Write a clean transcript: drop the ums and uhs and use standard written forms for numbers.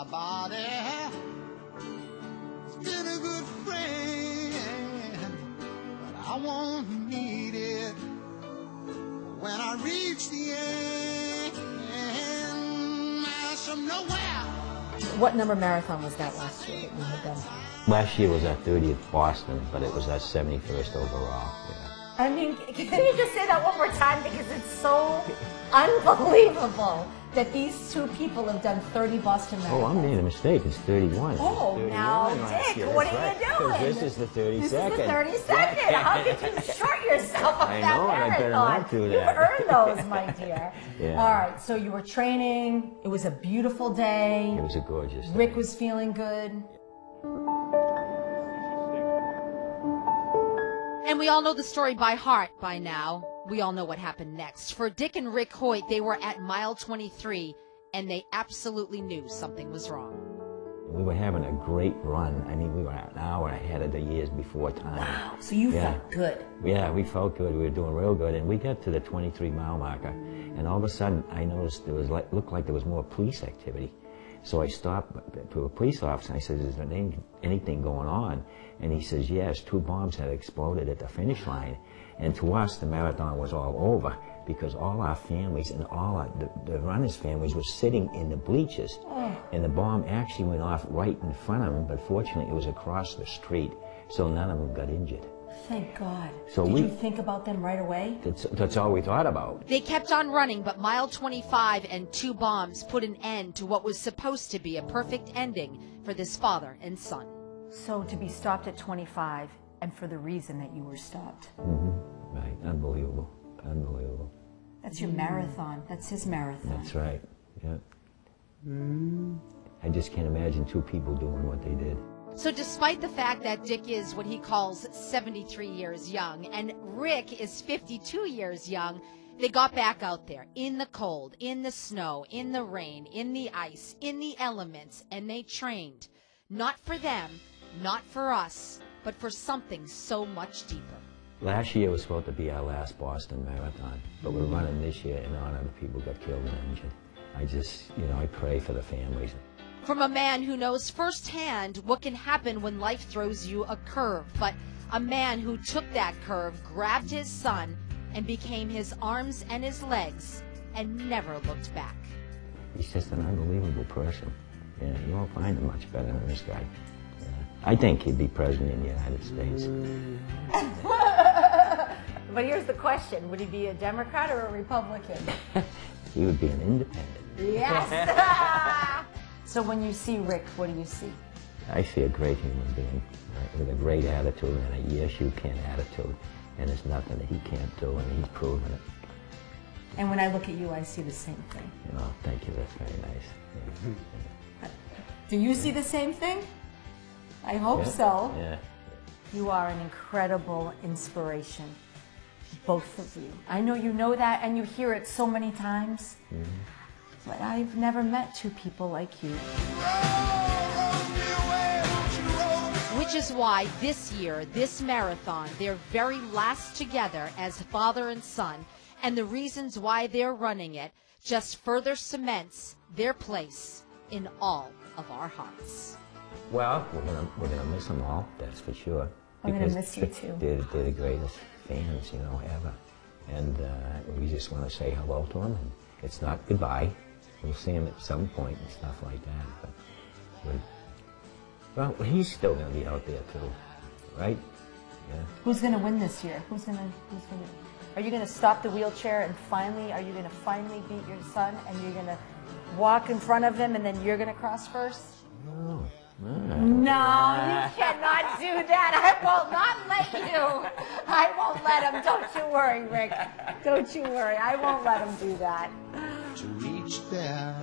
my body. Still a good friend, but I won't need it when I reach the end. I shall know where. What number marathon was that last year that you had done? Last year was our 30th Boston, but it was our 71st overall. Yeah. I mean, can you just say that one more time, because it's so unbelievable that these two people have done 30 Boston marathons. Oh, I made a mistake. It's 31. Oh, 31 now, Dick, what are you doing? Because this is the 32nd. This is the 32nd. How did you short yourself of that marathon? I better not do that. You've earned those, my dear. Yeah. All right, so you were training. It was a beautiful day. It was a gorgeous day. Rick was feeling good. And we all know the story by heart by now. We all know what happened next. For Dick and Rick Hoyt, they were at mile 23, and they absolutely knew something was wrong. We were having a great run. I mean, we were an hour ahead of the years before time. Wow, so you felt good. Yeah, we felt good. We were doing real good. And we got to the 23-mile marker, and all of a sudden, I noticed there was looked like there was more police activity. So I stopped to a police officer, and I said, is there anything going on? And he says, yes, 2 bombs had exploded at the finish line. And to us, the marathon was all over, because all our families and all the runners' families were sitting in the bleachers. Oh. And the bomb actually went off right in front of them, but fortunately it was across the street, so none of them got injured. Thank God. So Did you think about them right away? That's all we thought about. They kept on running, but mile 25 and 2 bombs put an end to what was supposed to be a perfect ending for this father and son. So to be stopped at 25, and for the reason that you were stopped. Mm-hmm. Right. Unbelievable. Unbelievable. That's your marathon. That's his marathon. That's right. Yeah. I just can't imagine 2 people doing what they did. So despite the fact that Dick is what he calls 73 years young and Rick is 52 years young, they got back out there in the cold, in the snow, in the rain, in the ice, in the elements, and they trained. Not for them, not for us, but for something so much deeper. Last year was supposed to be our last Boston Marathon, but we're running this year in honor of the people who got killed and injured. I just, I pray for the families. From a man who knows firsthand what can happen when life throws you a curve, but a man who took that curve, grabbed his son, and became his arms and his legs, and never looked back. He's just an unbelievable person. Yeah, you won't find him much better than this guy. Yeah. I think he'd be president of the United States. But here's the question. Would he be a Democrat or a Republican? He would be an independent. Yes! So when you see Rick, what do you see? I see a great human being, right, with a great attitude and a yes-you-can attitude. And there's nothing that he can't do, and he's proven it. And when I look at you, I see the same thing. Oh, thank you. That's very nice. Yeah. Do you see the same thing? I hope so. Yeah. You are an incredible inspiration, both of you. I know you know that, and you hear it so many times. But I've never met 2 people like you. Which is why this year, this marathon, their very last together as father and son, and the reasons why they're running it, just further cements their place in all of our hearts. Well, we're gonna miss them all, that's for sure. I'm going to miss you too. They're the greatest fans, ever. And we just want to say hello to them. And it's not goodbye. We'll see him at some point and stuff like that. But well, he's still going to be out there too, right? Yeah. Who's going to win this year? Are you going to stop the wheelchair and are you going to finally beat your son, and you're going to walk in front of him, and then you're going to cross first? No. No, you cannot do that. I will not let you. I won't let him. Don't you worry, Rick. Don't you worry. I won't let him do that. To reach there.